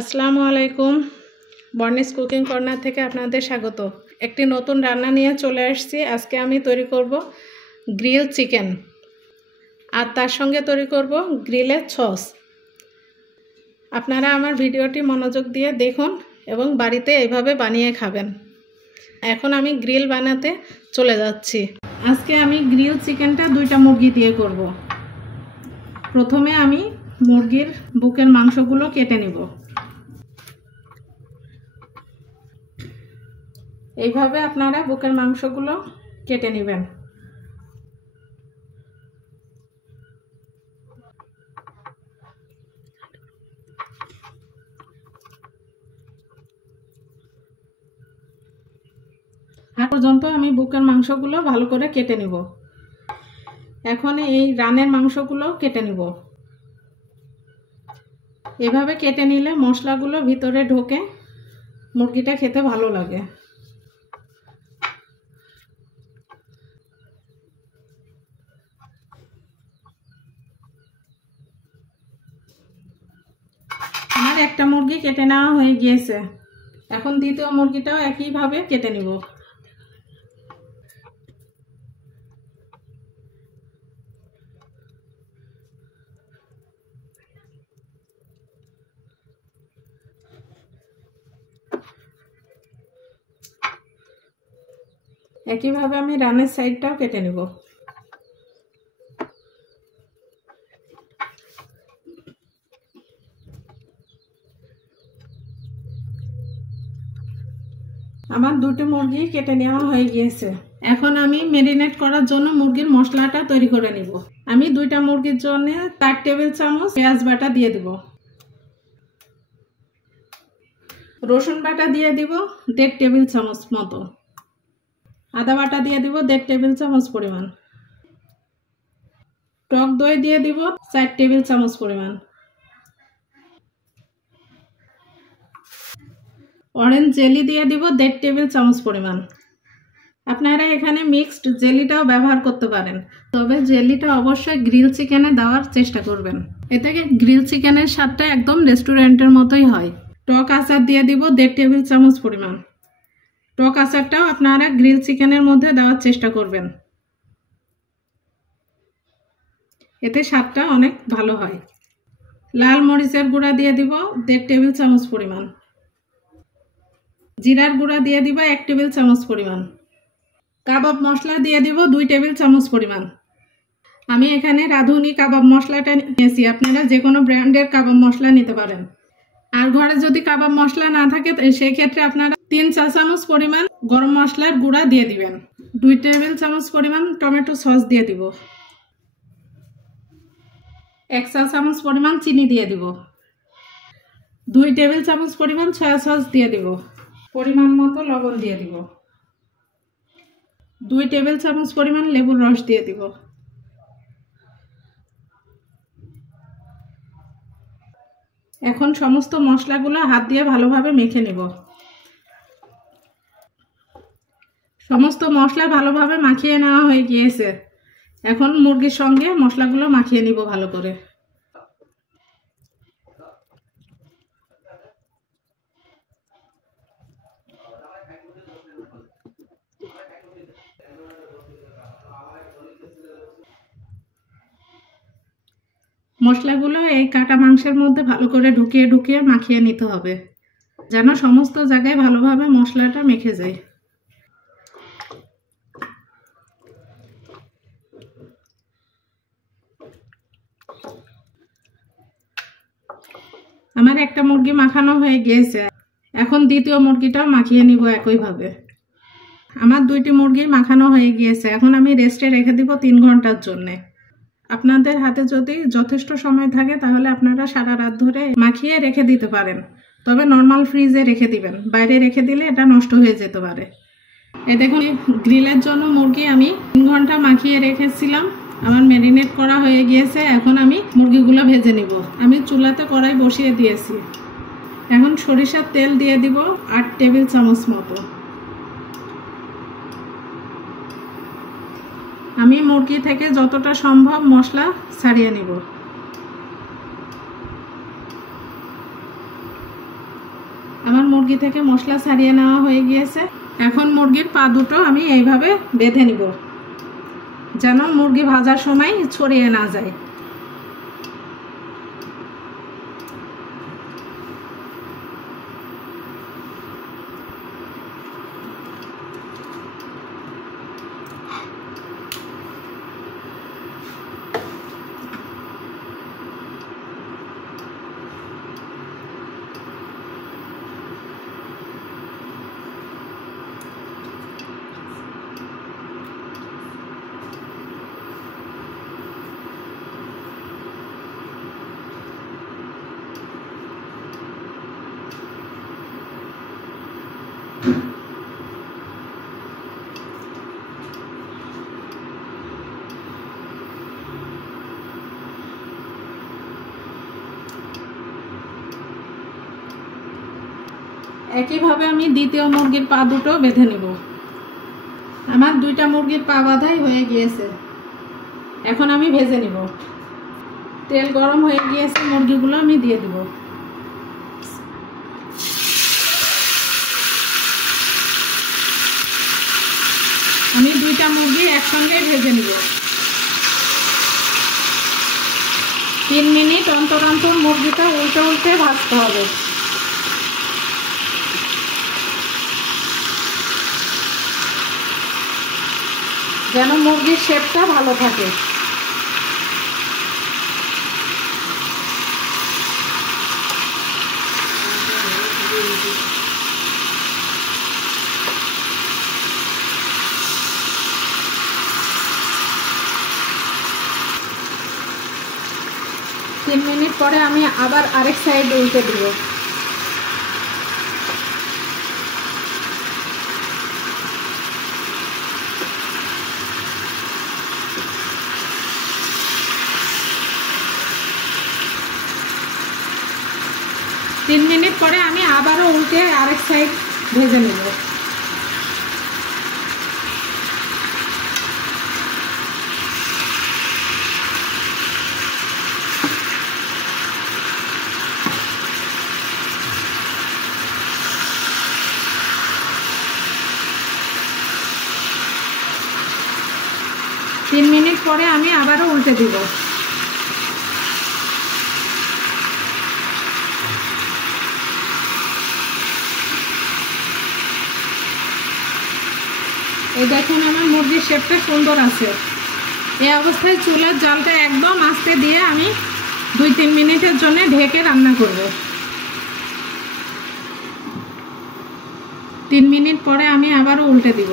আসসালামু আলাইকুম। বর্নিস cooking corner থেকে আপনাদের স্বাগত। একটি নতুন রান্না নিয়ে চলে আসছি। আজকে আমি তৈরি করব গ্রিল চিকেন, আর তার সঙ্গে তৈরি করব গ্রিলের সস। আপনারা আমার ভিডিওটি মনোযোগ দিয়ে দেখুন এবং বাড়িতে এইভাবে বানিয়ে খাবেন। এখন আমি গ্রিল বানাতে চলে যাচ্ছি। আজকে আমি গ্রিল চিকেনটা 2টা মুরগি দিয়ে করব। প্রথমে আমি মুরগির বুকের মাংসগুলো কেটে নেব। এইভাবে আপনারা বুকের মাংসগুলো কেটে নেবেন। আর পর্যন্ত আমি বুকের মাংসগুলো ভালো করে কেটে নেব। এখন এই রানের মাংসগুলো কেটে নেব। এভাবে কেটে নিলে মশলাগুলো ভিতরে ঢোকে, মুরগিটা খেতে ভালো লাগে। আমার একটা মুরগি কেটে নেওয়া হয়ে গিয়েছে। এখন দ্বিতীয় মুরগিটাও একইভাবে কেটে নিব। একইভাবে আমি রানের সাইডটাও কেটে নেব। আমার 2টি মুরগি কেটে নেওয়া হয়ে গিয়েছে। এখন আমি ম্যারিনেট করার জন্য মুরগির মশলাটা তৈরি করে নিব। আমি 2টা মুরগির জন্য 4 টেবিল চামচ পেঁয়াজ বাটা দিয়ে দিব। রসুন বাটা দিয়ে দিব 1.5 টেবিল চামচ মতো। আদা বাটা দিয়ে দিব 1.5 টেবিল চামচ পরিমাণ। টক দই দিয়ে দিব 4 টেবিল চামচ পরিমাণ। অরেঞ্জ জেলি দিয়ে দিব 1.5 টেবিল চামচ পরিমাণ। আপনারা এখানে মিক্সড জেলিটাও ব্যবহার করতে পারেন, তবে জেলিটা অবশ্যই গ্রিল চিকেনে দেওয়ার চেষ্টা করবেন। এতে গ্রিল চিকেনের স্বাদটা একদম রেস্টুরেন্টের মতোই হয়। টক আচার দিয়ে দিব 1.5 টেবিল চামচ পরিমাণ। টক আচারটাও আপনারা গ্রিল চিকেনের মধ্যে দেওয়ার চেষ্টা করবেন, এতে স্বাদটা অনেক ভালো হয়। লাল মরিচের গুঁড়া দিয়ে দিব 1.5 টেবিল চামচ পরিমাণ। জিরার গুঁড়া দিয়ে দিব 1 টেবিল চামচ পরিমাণ। কাবাব মশলা দিয়ে দিব 2 টেবিল চামচ পরিমাণ। আমি এখানে রাঁধুনি কাবাব মশলাটা নিয়েছি, আপনারা যে কোনো ব্র্যান্ডের কাবাব মশলা নিতে পারেন। আর ঘরে যদি কাবাব মশলা না থাকে সেই ক্ষেত্রে আপনারা 3 চা চামচ পরিমাণ গরম মশলার গুঁড়া দিয়ে দিবেন। 2 টেবিল চামচ পরিমাণ টমেটো সস দিয়ে দিব। 1 চা চামচ পরিমাণ চিনি দিয়ে দিব। 2 টেবিল চামচ পরিমাণ সয়া সস দিয়ে দিব। পরিমাণ মতো লবণ দিয়ে দিব। 2 টেবিল চামচ পরিমাণ লেবুর রস দিয়ে দিব। এখন সমস্ত মশলাগুলো হাত দিয়ে ভালোভাবে মেখে নেব। সমস্ত মশলা ভালোভাবে মাখিয়ে নেওয়া হয়ে গিয়েছে। এখন মুরগির সঙ্গে মশলাগুলো মাখিয়ে নিব ভালো করে। মশলাগুলো এই কাটা মাংসের মধ্যে ভালো করে ঢুকিয়ে ঢুকিয়ে মাখিয়ে নিতে হবে, যেন সমস্ত জায়গায় ভালোভাবে মশলাটা মেখে যায়। আমার একটা মুরগি মাখানো হয়ে গিয়েছে। এখন দ্বিতীয় মুরগিটাও মাখিয়ে নিব একইভাবে। আমার 2টি মুরগি মাখানো হয়ে গিয়েছে। এখন আমি রেস্টে রেখে দিব 3 ঘন্টার জন্যে। আপনাদের হাতে যদি যথেষ্ট সময় থাকে তাহলে আপনারা সারা রাত ধরে মাখিয়ে রেখে দিতে পারেন, তবে নর্মাল ফ্রিজে রেখে দিবেন। বাইরে রেখে দিলে এটা নষ্ট হয়ে যেতে পারে। এই দেখুন, গ্রিলের জন্য মুরগি আমি 3 ঘন্টা মাখিয়ে রেখেছিলাম। আমার ম্যারিনেট করা হয়ে গিয়েছে। এখন আমি মুরগিগুলো ভেজে নিব। আমি চুলাতে কড়াই বসিয়ে দিয়েছি। এখন সরিষার তেল দিয়ে দিব 8 টেবিল চামচ মতো। আমি মুরগি থেকে যতটা সম্ভব মশলা ছাড়িয়ে নিব। মুরগি থেকে মশলা ছাড়িয়ে নেওয়া হয়ে গিয়েছে। এখন মুরগির পা দুটো আমি এইভাবে বেঁধে নিব, যেন মুরগি ভাজার সময় ছড়িয়ে না যায়। একইভাবে আমি দ্বিতীয় মুরগির পা দুটো বেঁধে নিব। আমার দুইটা মুরগির পা বাঁধাই হয়ে গিয়েছে, এখন আমি ভেজে নিব। তেল গরম হয়ে গিয়েছে, মুরগিগুলো আমি দিয়ে দিব। আমি দুইটা মুরগি একসঙ্গে ভেজে নিব। 3 মিনিট অন্তর অন্তর মুরগিটা উল্টে উল্টে ভাজতে হবে, যেন মুরগির শেপটা ভালো থাকে। তিন মিনিট পরে আমি আবার আরেক সাইড উল্টে দিব। তিন মিনিট পরে আমি আবারও উল্টে আরেক সাইড ভেজে নেব। তিন মিনিট পরে আমি আবারও উল্টে দিব। এই দেখুন আমার মুরগির শেপটা সুন্দর আছে। এই অবস্থায় চুলার জালটা একদম আস্তে দিয়ে আমি 2-3 মিনিটের জন্য ঢেকে রান্না করব। 3 মিনিট পরে আমি আবারও উল্টে দিব।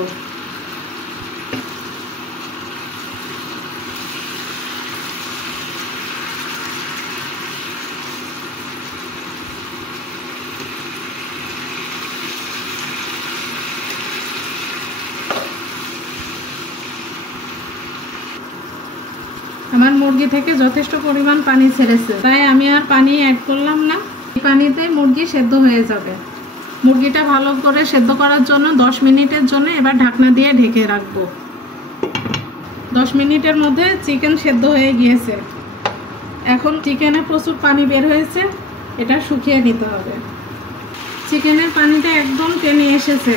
আমার মুরগি থেকে যথেষ্ট পরিমাণ পানি ছেড়েছে, তাই আমি আর পানি অ্যাড করলাম না। এই পানিতে মুরগি সেদ্ধ হয়ে যাবে। মুরগিটা ভালো করে সেদ্ধ করার জন্য 10 মিনিটের জন্য এবার ঢাকনা দিয়ে ঢেকে রাখবো। 10 মিনিটের মধ্যে চিকেন সেদ্ধ হয়ে গিয়েছে। এখন চিকেনে প্রচুর পানি বের হয়েছে, এটা শুকিয়ে নিতে হবে। চিকেনের পানিটা একদম টেনে এসেছে।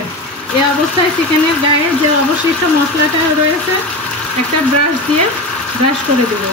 এই অবস্থায় চিকেনের গায়ে যে অবশিষ্ট মশলাটা রয়েছে একটা ব্রাশ দিয়ে ব্রাশ করে দেব।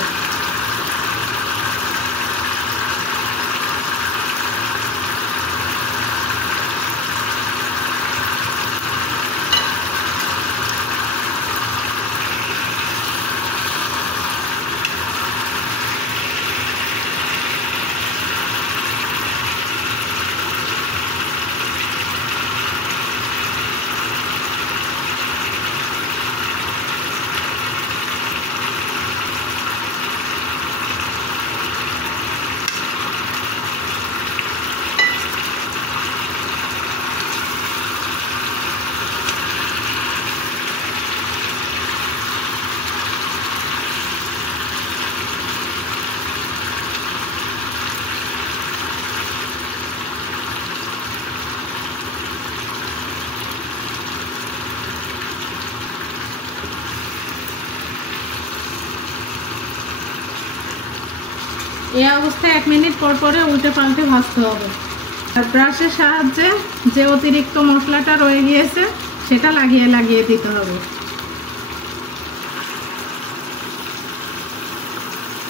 এই অবস্থায় 1 মিনিট পর পরে উল্টে পাল্টে ভাজতে হবে। আর ব্রাশের সাহায্যে যে অতিরিক্ত মশলাটা রয়ে গিয়েছে সেটা লাগিয়ে লাগিয়ে দিতে হবে।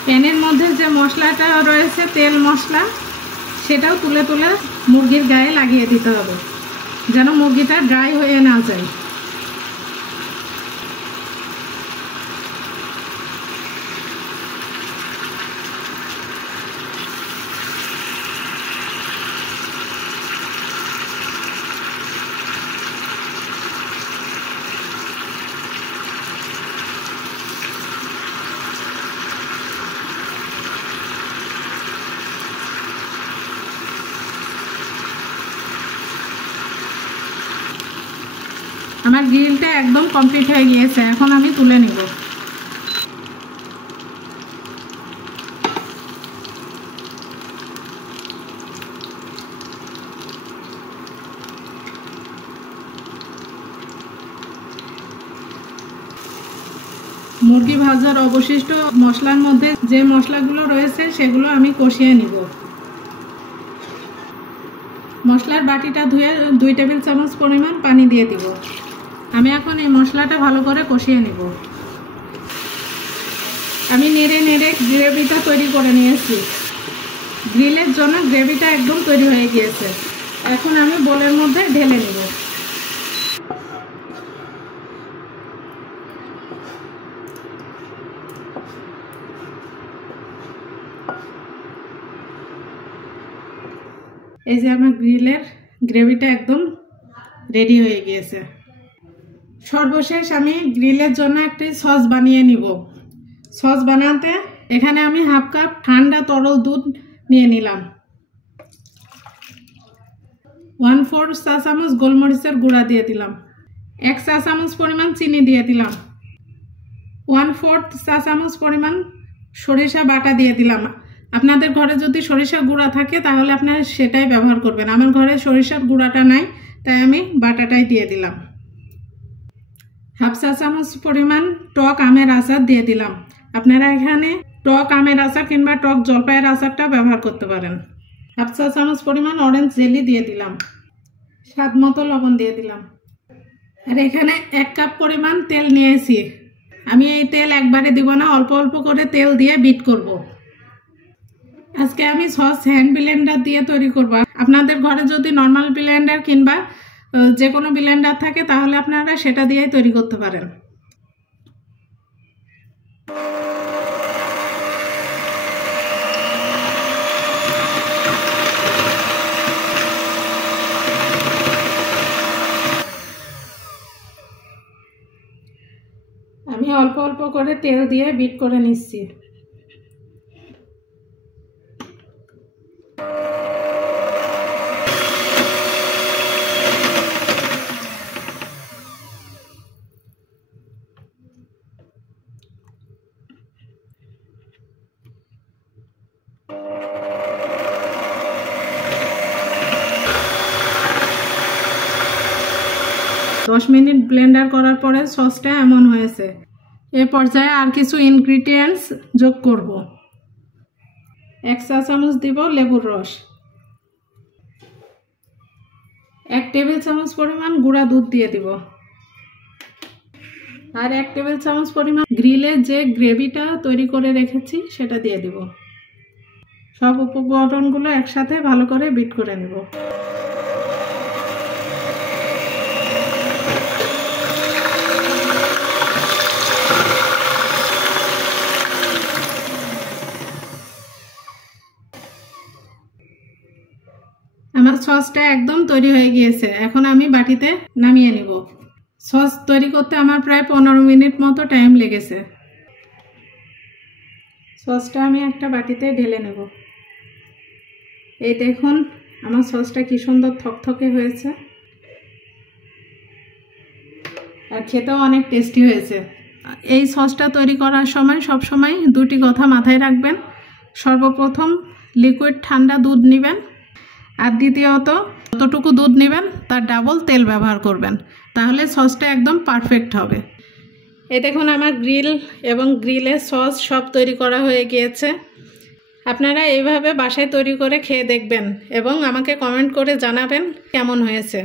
প্যানের মধ্যে যে মশলাটা রয়েছে তেল মশলা সেটাও তুলে তুলে মুরগির গায়ে লাগিয়ে দিতে হবে যেন মুরগিটা ড্রাই হয়ে না যায়। আমার গ্রিলটা একদম কমপ্লিট হয়ে গিয়েছে, এখন আমি তুলে নিব। মুরগি ভাজার অবশিষ্ট মশলার মধ্যে যে মশলাগুলো রয়েছে সেগুলো আমি কষিয়ে নিব। মশলার বাটিটা ধুয়ে 2 টেবিল চামচ পরিমাণ পানি দিয়ে দিব। আমি এখন এই মশলাটা ভালো করে কষিয়ে নিব। আমি নেড়ে নেড়ে গ্রেভিটা তৈরি করে নিয়েছি। গ্রিলের জন্য গ্রেভিটা একদম তৈরি হয়ে গিয়েছে। এখন আমি বোলের মধ্যে ঢেলে নিব। এই যে আমার গ্রিলের গ্রেভিটা একদম রেডি হয়ে গিয়েছে। সর্বশেষ আমি গ্রিলের জন্য একটি সস বানিয়ে নিব। সস বানাতে এখানে আমি 1/2 কাপ ঠান্ডা তরল দুধ নিয়ে নিলাম। 1/4 চা চামচ গোলমরিচের গুঁড়া দিয়ে দিলাম। 1 চা চামচ পরিমাণ চিনি দিয়ে দিলাম। 1/4 চা চামচ পরিমাণ সরিষা বাটা দিয়ে দিলাম। আপনাদের ঘরে যদি সরিষা গুঁড়া থাকে তাহলে আপনারা সেটাই ব্যবহার করবেন। আমার ঘরে সরিষার গুঁড়াটা নাই, তাই আমি বাটাটাই দিয়ে দিলাম। 1/2 চা চামচ পরিমাণ টক আমের আচার দিয়ে দিলাম। আপনারা এখানে টক আমের আচার কিংবা টক জলপাইয়ের আচারটা ব্যবহার করতে পারেন। 1/2 চা চামচ পরিমাণ অরেঞ্জ জেলি দিয়ে দিলাম। স্বাদ মতো লবণ দিয়ে দিলাম। আর এখানে 1 কাপ পরিমাণ তেল নিয়েছি। আমি এই তেল একবারে দিব না, অল্প অল্প করে তেল দিয়ে বিট করব। আজকে আমি সস হ্যান্ড ব্লেন্ডার দিয়ে তৈরি করব। আপনাদের ঘরে যদি নর্মাল ব্লেন্ডার কিংবা যে কোনো ব্লেন্ডার থাকে তাহলে আপনারা সেটা দিয়েই তৈরি করতে পারেন। আমি অল্প অল্প করে তেল দিয়ে বিট করে নিচ্ছি। দশ মিনিট ব্লেন্ডার করার পরে সসটা এমন হয়েছে। এই পর্যায়ে আর কিছু ইনগ্রিডিয়েন্টস যোগ করব। 1 চা চামচ দিব লেবুর রস। 1 টেবিল চামচ পরিমাণ গুঁড়া দুধ দিয়ে দিব। আর 1 টেবিল চামচ পরিমাণ গ্রিলে যে গ্রেভিটা তৈরি করে রেখেছি সেটা দিয়ে দিব। সব উপকরণগুলো একসাথে ভালো করে বিট করে নেব। আমার সসটা একদম তৈরি হয়ে গিয়েছে। এখন আমি বাটিতে নামিয়ে নিব। সস তৈরি করতে আমার প্রায় 15 মিনিট মতো টাইম লেগেছে। সসটা আমি একটা বাটিতে ঢেলে নেব। এই দেখুন আমার সসটা কি সুন্দর থকথকে হয়েছে আর খেতেও অনেক টেস্টি হয়েছে। এই সসটা তৈরি করার সময় সব সময় দুটি কথা মাথায় রাখবেন। সর্বপ্রথম লিকুইড ঠান্ডা দুধ নেবেন, আর দ্বিতীয়ত যতটুকু দুধ নেবেন তার ডাবল তেল ব্যবহার করবেন, তাহলে সসটা একদম পারফেক্ট হবে। এই দেখুন আমার গ্রিল এবং গ্রিলের সস সব তৈরি করা হয়ে গিয়েছে। আপনারা এইভাবে বাসায় তৈরি করে খেয়ে দেখবেন এবং আমাকে কমেন্ট করে জানাবেন কেমন হয়েছে।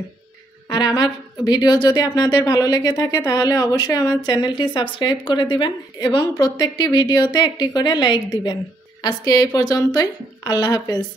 আর আমার ভিডিও যদি আপনাদের ভালো লেগে থাকে তাহলে অবশ্যই আমার চ্যানেলটি সাবস্ক্রাইব করে দিবেন এবং প্রত্যেকটি ভিডিওতে একটি করে লাইক দিবেন। আজকে এই পর্যন্তই। আল্লাহ হাফেজ।